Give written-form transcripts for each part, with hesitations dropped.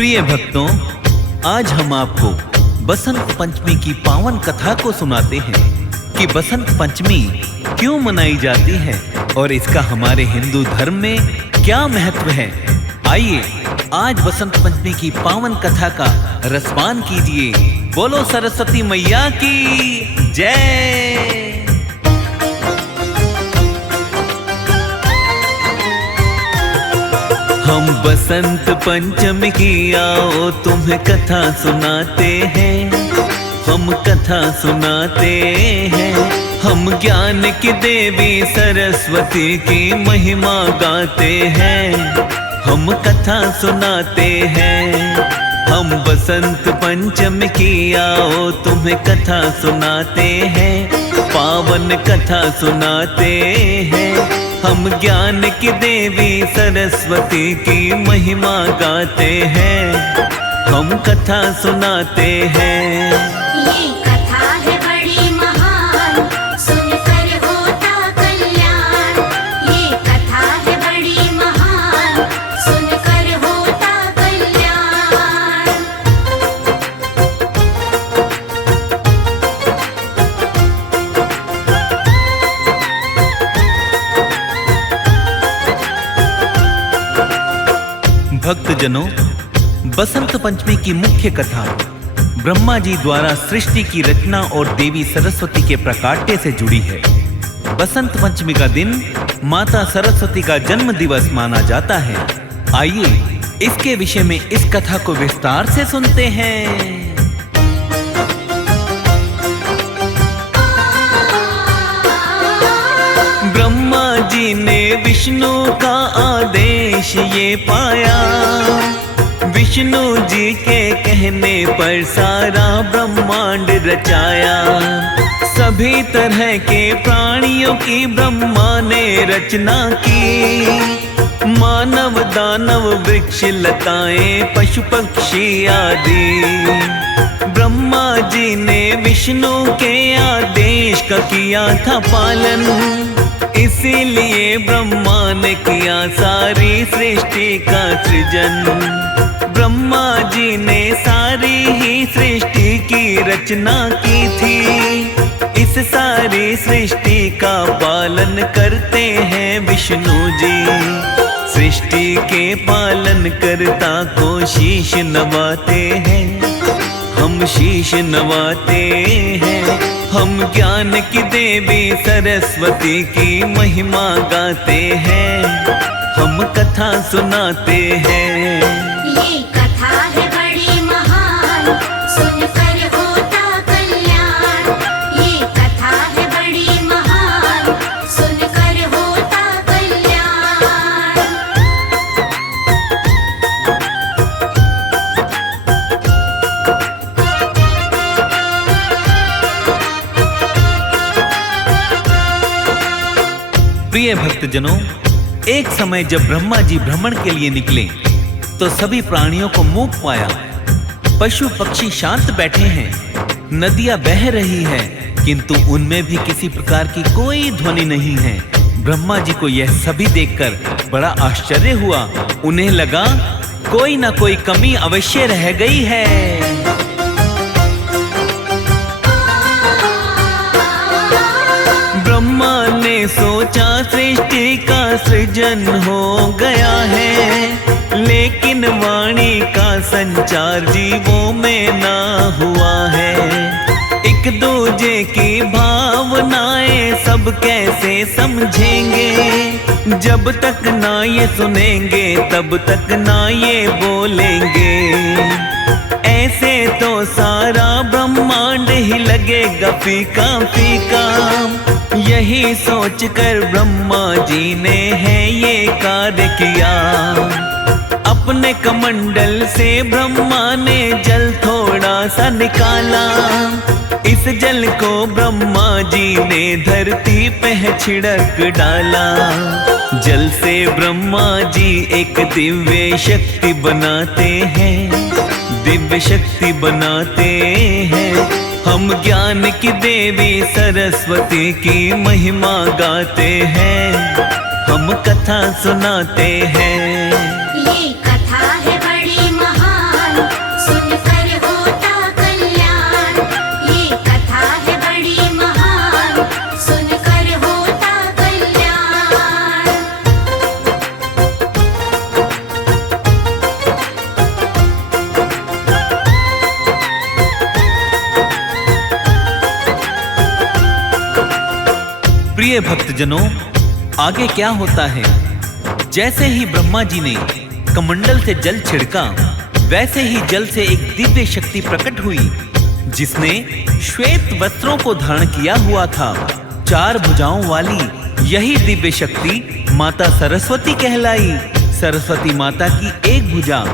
प्रिय भक्तों, आज हम आपको बसंत पंचमी की पावन कथा को सुनाते हैं कि बसंत पंचमी क्यों मनाई जाती है और इसका हमारे हिंदू धर्म में क्या महत्व है। आइए आज बसंत पंचमी की पावन कथा का रसपान कीजिए। बोलो सरस्वती मैया की जय। हम बसंत पंचमी की आओ तुम्हें कथा सुनाते हैं, हम कथा सुनाते हैं। हम ज्ञान की देवी सरस्वती की महिमा गाते हैं, हम कथा सुनाते हैं। हम बसंत पंचमी की आओ तुम्हें कथा सुनाते हैं, पावन कथा सुनाते हैं। हम ज्ञान की देवी सरस्वती की महिमा गाते हैं, हम कथा सुनाते हैं। ये कथा है बड़ी महान, सुनकर होता कल्याण। ये कथा है बड़ी महान, सुनकर होता कल्याण। भक्तजनों, बसंत पंचमी की मुख्य कथा ब्रह्मा जी द्वारा सृष्टि की रचना और देवी सरस्वती के प्रकाट्य से जुड़ी है। बसंत पंचमी का दिन माता सरस्वती का जन्म दिवस माना जाता है। आइए इसके विषय में इस कथा को विस्तार से सुनते हैं। ब्रह्मा जी ने विष्णु का आदेश ये पाया, विष्णु जी के कहने पर सारा ब्रह्मांड रचाया। सभी तरह के प्राणियों की ब्रह्मा ने रचना की, मानव दानव वृक्ष लताएं पशु पक्षी आदि। ब्रह्मा जी ने विष्णु के आदेश का किया था पालन, इसीलिए ब्रह्मा ने किया सारी सृष्टि का सृजन। ब्रह्मा जी ने सारी ही सृष्टि की रचना की थी, इस सारी सृष्टि का पालन करते हैं विष्णु जी। सृष्टि के पालन करता को शीश नवाते हैं, हम शीश नवाते हैं। हम ज्ञान की देवी सरस्वती की महिमा गाते हैं, हम कथा सुनाते हैं। ये कथा है बड़ी महान, सुनकर होता कल्याण। ये कथा है बड़ी महान, सुनकर होता कल्याण। प्रिय भक्तजनों, एक समय जब ब्रह्मा जी भ्रमण के लिए निकले तो सभी प्राणियों को मूक पाया। पशु पक्षी शांत बैठे हैं, नदियां बह रही है, किंतु उनमें भी किसी प्रकार की कोई ध्वनि नहीं है। ब्रह्मा जी को यह सभी देखकर बड़ा आश्चर्य हुआ। उन्हें लगा कोई ना कोई कमी अवश्य रह गई है। ब्रह्मा ने सोचा सृष्टि का सृजन हो गया है, लेकिन वाणी का संचार जीवों में ना हुआ है। एक दूजे की भावनाएं सब कैसे समझेंगे, जब तक ना ये सुनेंगे तब तक ना ये बोलेंगे। ऐसे तो सारा ब्रह्मांड ही लगेगा फीका फीका। यही सोचकर ब्रह्मा जी ने है ये कार्य किया। अपने कमंडल से ब्रह्मा ने जल थोड़ा सा निकाला, इस जल को ब्रह्मा जी ने धरती पे छिड़क डाला। जल से ब्रह्मा जी एक दिव्य शक्ति बनाते हैं, दिव्य शक्ति बनाते हैं। हम ज्ञान की देवी सरस्वती की महिमा गाते हैं, हम कथा सुनाते हैं। ये कथा है बड़ी महान, प्रिय भक्तजनों, आगे क्या होता है? जैसे ही ब्रह्मा जी ने कमंडल से जल छिड़का, वैसे ही जल से एक दिव्य शक्ति प्रकट हुई, जिसने श्वेत वस्त्रों को धारण किया हुआ था। 4 भुजाओं वाली यही दिव्य शक्ति माता सरस्वती कहलाई। सरस्वती माता की एक भुजा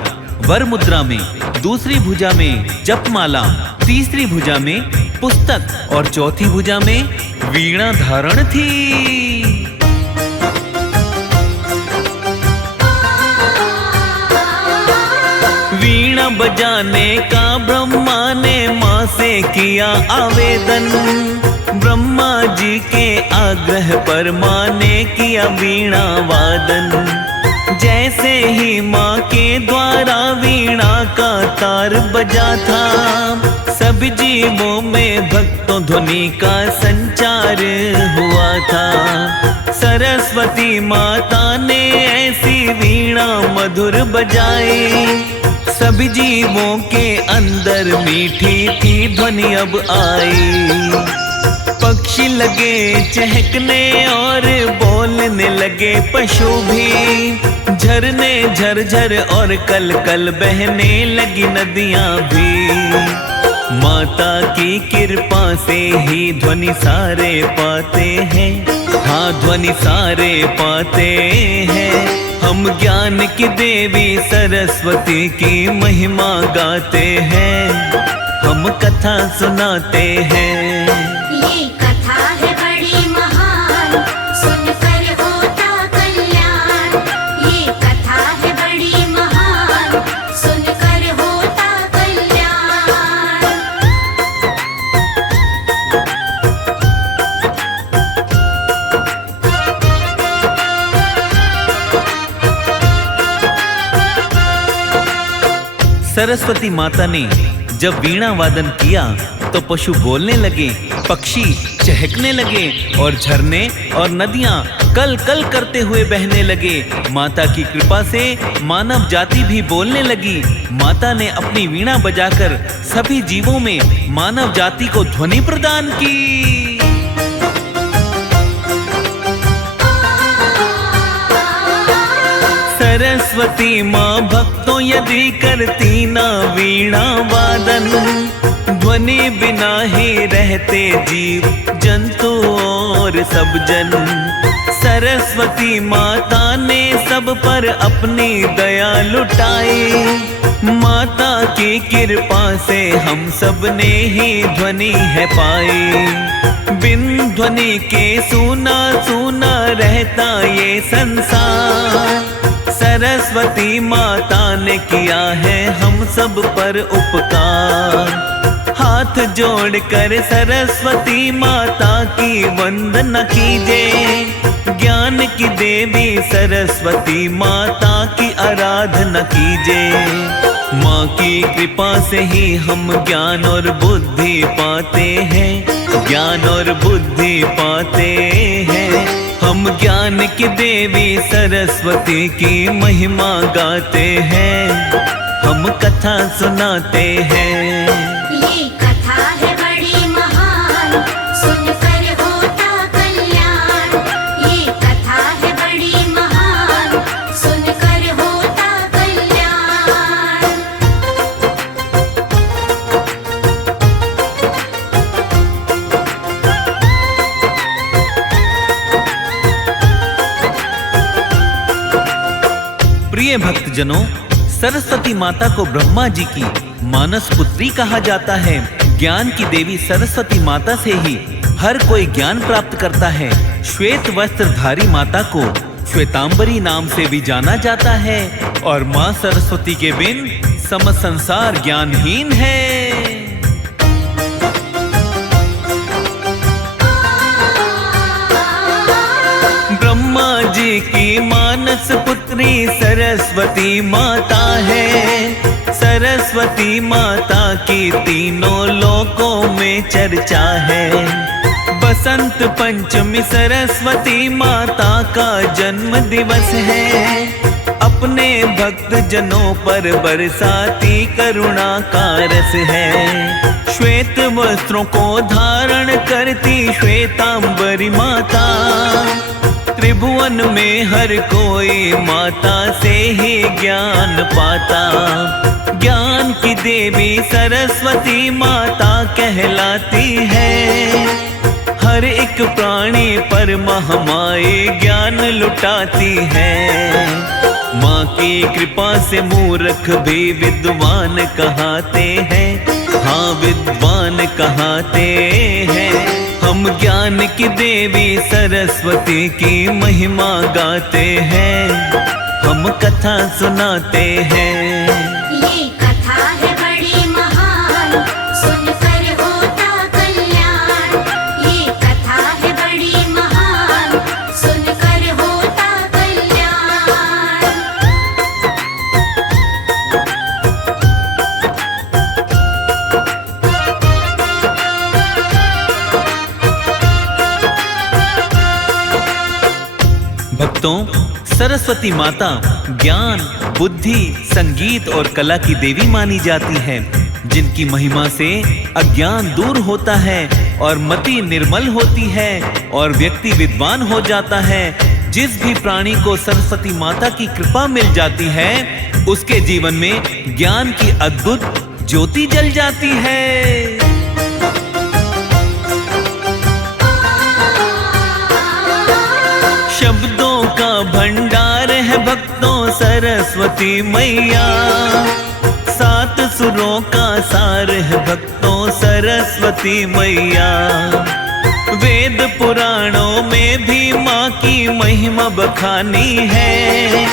वर मुद्रा में, दूसरी भुजा में जपमाला, तीसरी भुजा में पुस्तक और चौथी भुजा में वीणा धारण थी। वीणा बजाने का ब्रह्मा ने माँ से किया आवेदन। ब्रह्मा जी के आग्रह पर माँ ने किया वीणा वादन। जैसे ही माँ के द्वारा वीणा का तार बजा था, सभी जीवों में भक्तों ध्वनि का संचार हुआ था। सरस्वती माता ने ऐसी वीणा मधुर बजाई, सभी जीवों के अंदर मीठी थी ध्वनि अब आई। पक्षी लगे चहकने और बोलने लगे पशु भी, झरने झरझर और कल कल बहने लगी नदियां भी। माता की कृपा से ही ध्वनि सारे पाते हैं, हाँ ध्वनि सारे पाते हैं। हम ज्ञान की देवी सरस्वती की महिमा गाते हैं, हम कथा सुनाते हैं। ये कथा है बड़ी महान, सुनकर होता कल्याण। ये कथा है बड़ी महान, सुनकर होता कल्याण। सरस्वती माता ने जब वीणा वादन किया तो पशु बोलने लगे, पक्षी चहकने लगे और झरने और नदियां कल कल करते हुए बहने लगे। माता की कृपा से मानव जाति भी बोलने लगी। माता ने अपनी वीणा बजाकर सभी जीवों में मानव जाति को ध्वनि प्रदान की। सरस्वती माँ भक्तों यदि करती ना वीणा वादन, ध्वनि बिना ही रहते जीव जंतु और सब जन। सरस्वती माता ने सब पर अपनी दया लुटाई, माता की कृपा से हम सब ने ही ध्वनि है पाई। बिन ध्वनि के सूना सूना रहता ये संसार, सरस्वती माता ने किया है हम सब पर उपकार। हाथ जोड़कर सरस्वती माता की वंदना कीजिए, ज्ञान की देवी सरस्वती माता की आराधना कीजिए। माँ की कृपा से ही हम ज्ञान और बुद्धि पाते हैं, ज्ञान और बुद्धि पाते हैं। हम ज्ञान की देवी सरस्वती की महिमा गाते हैं, हम कथा सुनाते हैं। ये कथा है बड़ी महान, सुनकर होता कल्याण। ये कथा है बड़ी महान, सुनकर होता कल्याण। प्रिय भक्तजनों, सरस्वती माता को ब्रह्मा जी की मानस पुत्री कहा जाता है। ज्ञान की देवी सरस्वती माता से ही हर कोई ज्ञान प्राप्त करता है। श्वेत वस्त्रधारी माता को श्वेतांबरी नाम से भी जाना जाता है और माँ सरस्वती के बिन समस्त संसार ज्ञानहीन है। ब्रह्मा जी की मानस पुत्री सरस्वती माता है। सरस्वती माता की तीनों लोकों में चर्चा है। बसंत पंचमी सरस्वती माता का जन्म दिवस है। अपने भक्त जनों पर बरसाती करुणा का रस है। श्वेत वस्त्रों को धारण करती श्वेतांबरी माता, त्रिभुवन में हर कोई माता से ही ज्ञान पाता। ज्ञान की देवी सरस्वती माता कहलाती है, हर एक प्राणी पर महामाई ज्ञान लुटाती है। माँ की कृपा से मूर्ख भी विद्वान कहाते हैं, हाँ विद्वान कहाते हैं। हम ज्ञान की देवी सरस्वती की महिमा गाते हैं, हम कथा सुनाते हैं। ये कथा है बड़ी महान, सुनकर होता कल्याण। ये कथा है बड़ी महान, सुनकर होता कल्याण। भक्तों, सरस्वती माता ज्ञान, बुद्धि, संगीत और कला की देवी मानी जाती है, जिनकी महिमा से अज्ञान दूर होता है और मति निर्मल होती है और व्यक्ति विद्वान हो जाता है। जिस भी प्राणी को सरस्वती माता की कृपा मिल जाती है, उसके जीवन में ज्ञान की अद्भुत ज्योति जल जाती है। शब्दों का भंडार है भक्तों सरस्वती मैया, सात सुरों का सार है भक्तों सरस्वती मैया। वेद पुराणों में भी माँ की महिमा बखानी है,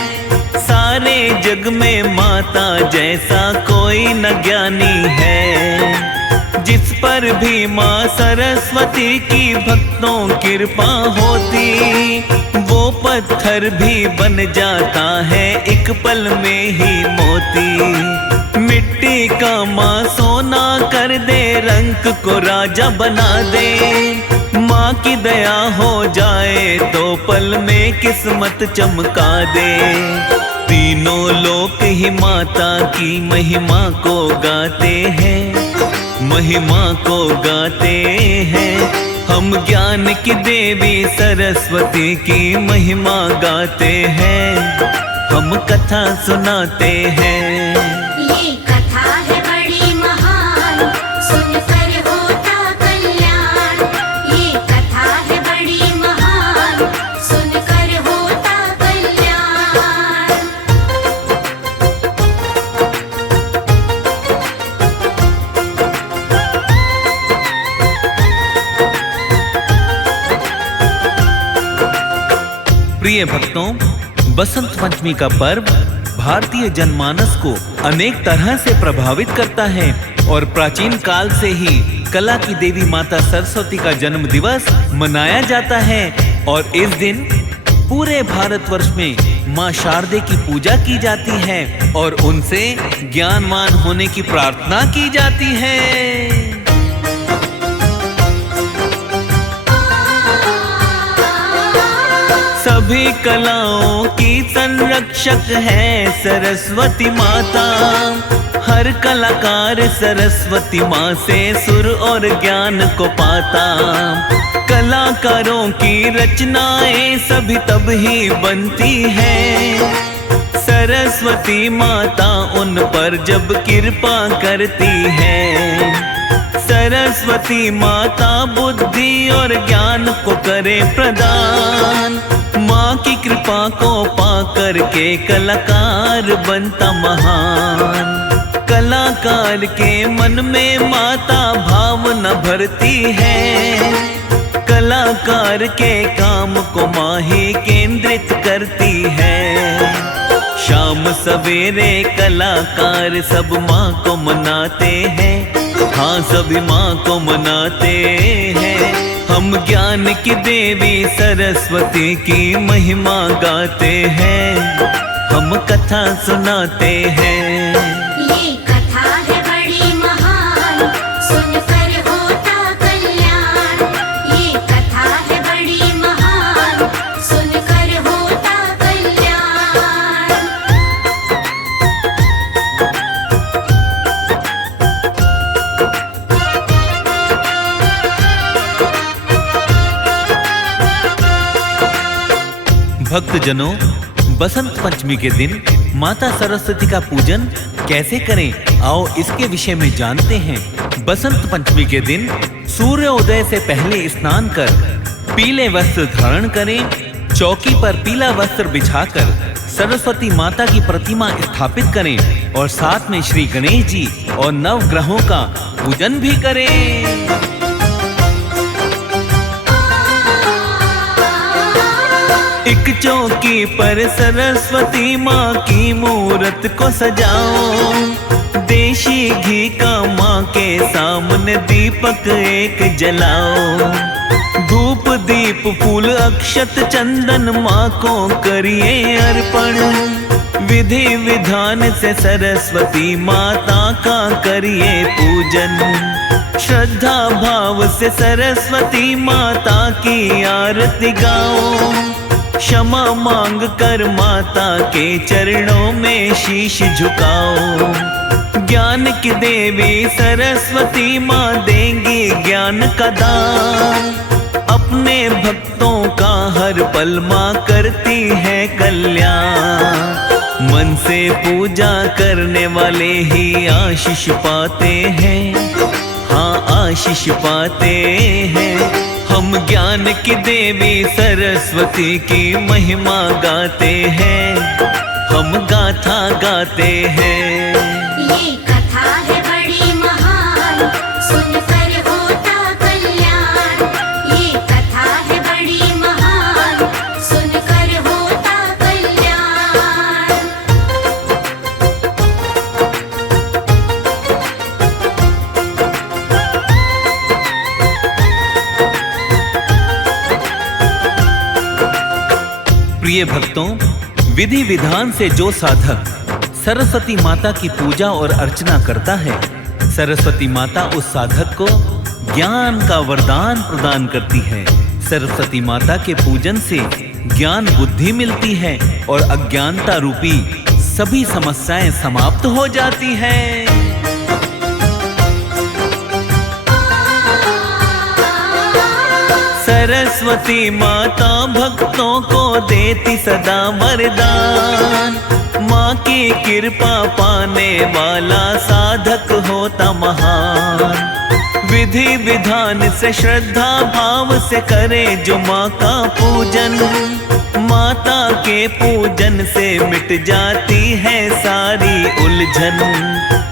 सारे जग में माता जैसा कोई न ज्ञानी है। जिस पर भी माँ सरस्वती की भक्तों कृपा होती, वो पत्थर भी बन जाता है एक पल में ही मोती। मिट्टी का माँ सोना कर दे, रंग को राजा बना दे। माँ की दया हो जाए तो पल में किस्मत चमका दे। तीनों लोक ही माता की महिमा को गाते हैं, महिमा को गाते हैं। हम ज्ञान की देवी सरस्वती की महिमा गाते हैं, हम कथा सुनाते हैं। ये कथा है बड़ी महान, सुनकर होता कल्याण। ये कथा है बड़ी महान, सुनकर होता कल्याण। प्रिय भक्तों, बसंत पंचमी का पर्व भारतीय जनमानस को अनेक तरह से प्रभावित करता है और प्राचीन काल से ही कला की देवी माता सरस्वती का जन्म दिवस मनाया जाता है। और इस दिन पूरे भारतवर्ष में माँ शारदे की पूजा की जाती है और उनसे ज्ञानवान होने की प्रार्थना की जाती है। सभी कलाओं की संरक्षक है सरस्वती माता। हर कलाकार सरस्वती माँ से सुर और ज्ञान को पाता। कलाकारों की रचनाएं सभी तब ही बनती है, सरस्वती माता उन पर जब कृपा करती है। सरस्वती माता बुद्धि और ज्ञान को करे प्रदान। माँ की कृपा को पा करके कलाकार बनता महान। कलाकार के मन में माता भावना भरती है। कलाकार के काम को माँ ही केंद्रित करती है। शाम सवेरे कलाकार सब माँ को मनाते हैं, हाँ सभी माँ को मनाते हैं। हम ज्ञान की देवी सरस्वती की महिमा गाते हैं, हम कथा सुनाते हैं। ये कथा है बड़ी महान, सुनकर होता कल्याण। ये कथा है बड़ी महान, सुनकर होता कल्याण। भक्तजनों, बसंत पंचमी के दिन माता सरस्वती का पूजन कैसे करें, आओ इसके विषय में जानते हैं। बसंत पंचमी के दिन सूर्योदय से पहले स्नान कर पीले वस्त्र धारण करें। चौकी पर पीला वस्त्र बिछाकर सरस्वती माता की प्रतिमा स्थापित करें और साथ में श्री गणेश जी और नवग्रहों का पूजन भी करें। एक चौकी पर सरस्वती माँ की मूरत को सजाओ। देशी घी का माँ के सामने दीपक एक जलाओ। धूप दीप फूल अक्षत चंदन माँ को करिए अर्पण। विधि विधान से सरस्वती माता का करिए पूजन। श्रद्धा भाव से सरस्वती माता की आरती गाओ। क्षमा मांग कर माता के चरणों में शीश झुकाओ। ज्ञान की देवी सरस्वती माँ देंगी ज्ञान का दान। अपने भक्तों का हर पल माँ करती है कल्याण। मन से पूजा करने वाले ही आशीष पाते हैं, हाँ आशीष पाते हैं। हम ज्ञान की देवी सरस्वती की महिमा गाते हैं, हम गाथा गाते हैं। ये कथा है बड़ी महान, सुनकर होता कल्याण। ये कथा है बड़ी महान, सुनकर होता कल्याण। प्रिय भक्तों, विधि विधान से जो साधक सरस्वती माता की पूजा और अर्चना करता है, सरस्वती माता उस साधक को ज्ञान का वरदान प्रदान करती है। सरस्वती माता के पूजन से ज्ञान बुद्धि मिलती है और अज्ञानता रूपी सभी समस्याएं समाप्त हो जाती हैं। सरस्वती माता भक्तों को देती सदा वरदान। माँ की कृपा पाने वाला साधक होता महान। विधि विधान से श्रद्धा भाव से करे जो माँ का पूजन। माता के पूजन से मिट जाती है सारी उलझन।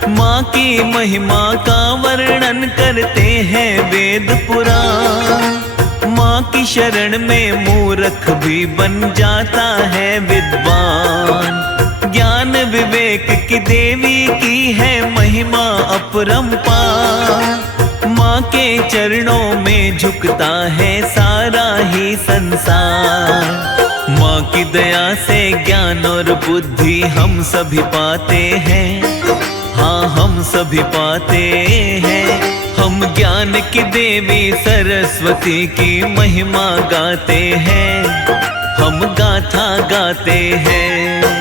माँ की महिमा का वर्णन करते हैं वेद पुराण। माँ की शरण में मूर्ख भी बन जाता है विद्वान। ज्ञान विवेक की देवी की है महिमा अपरंपार। माँ के चरणों में झुकता है सारा ही संसार। माँ की दया से ज्ञान और बुद्धि हम सभी पाते हैं, हाँ हम सभी पाते हैं। हम ज्ञान की देवी सरस्वती की महिमा गाते हैं, हम गाथा गाते हैं।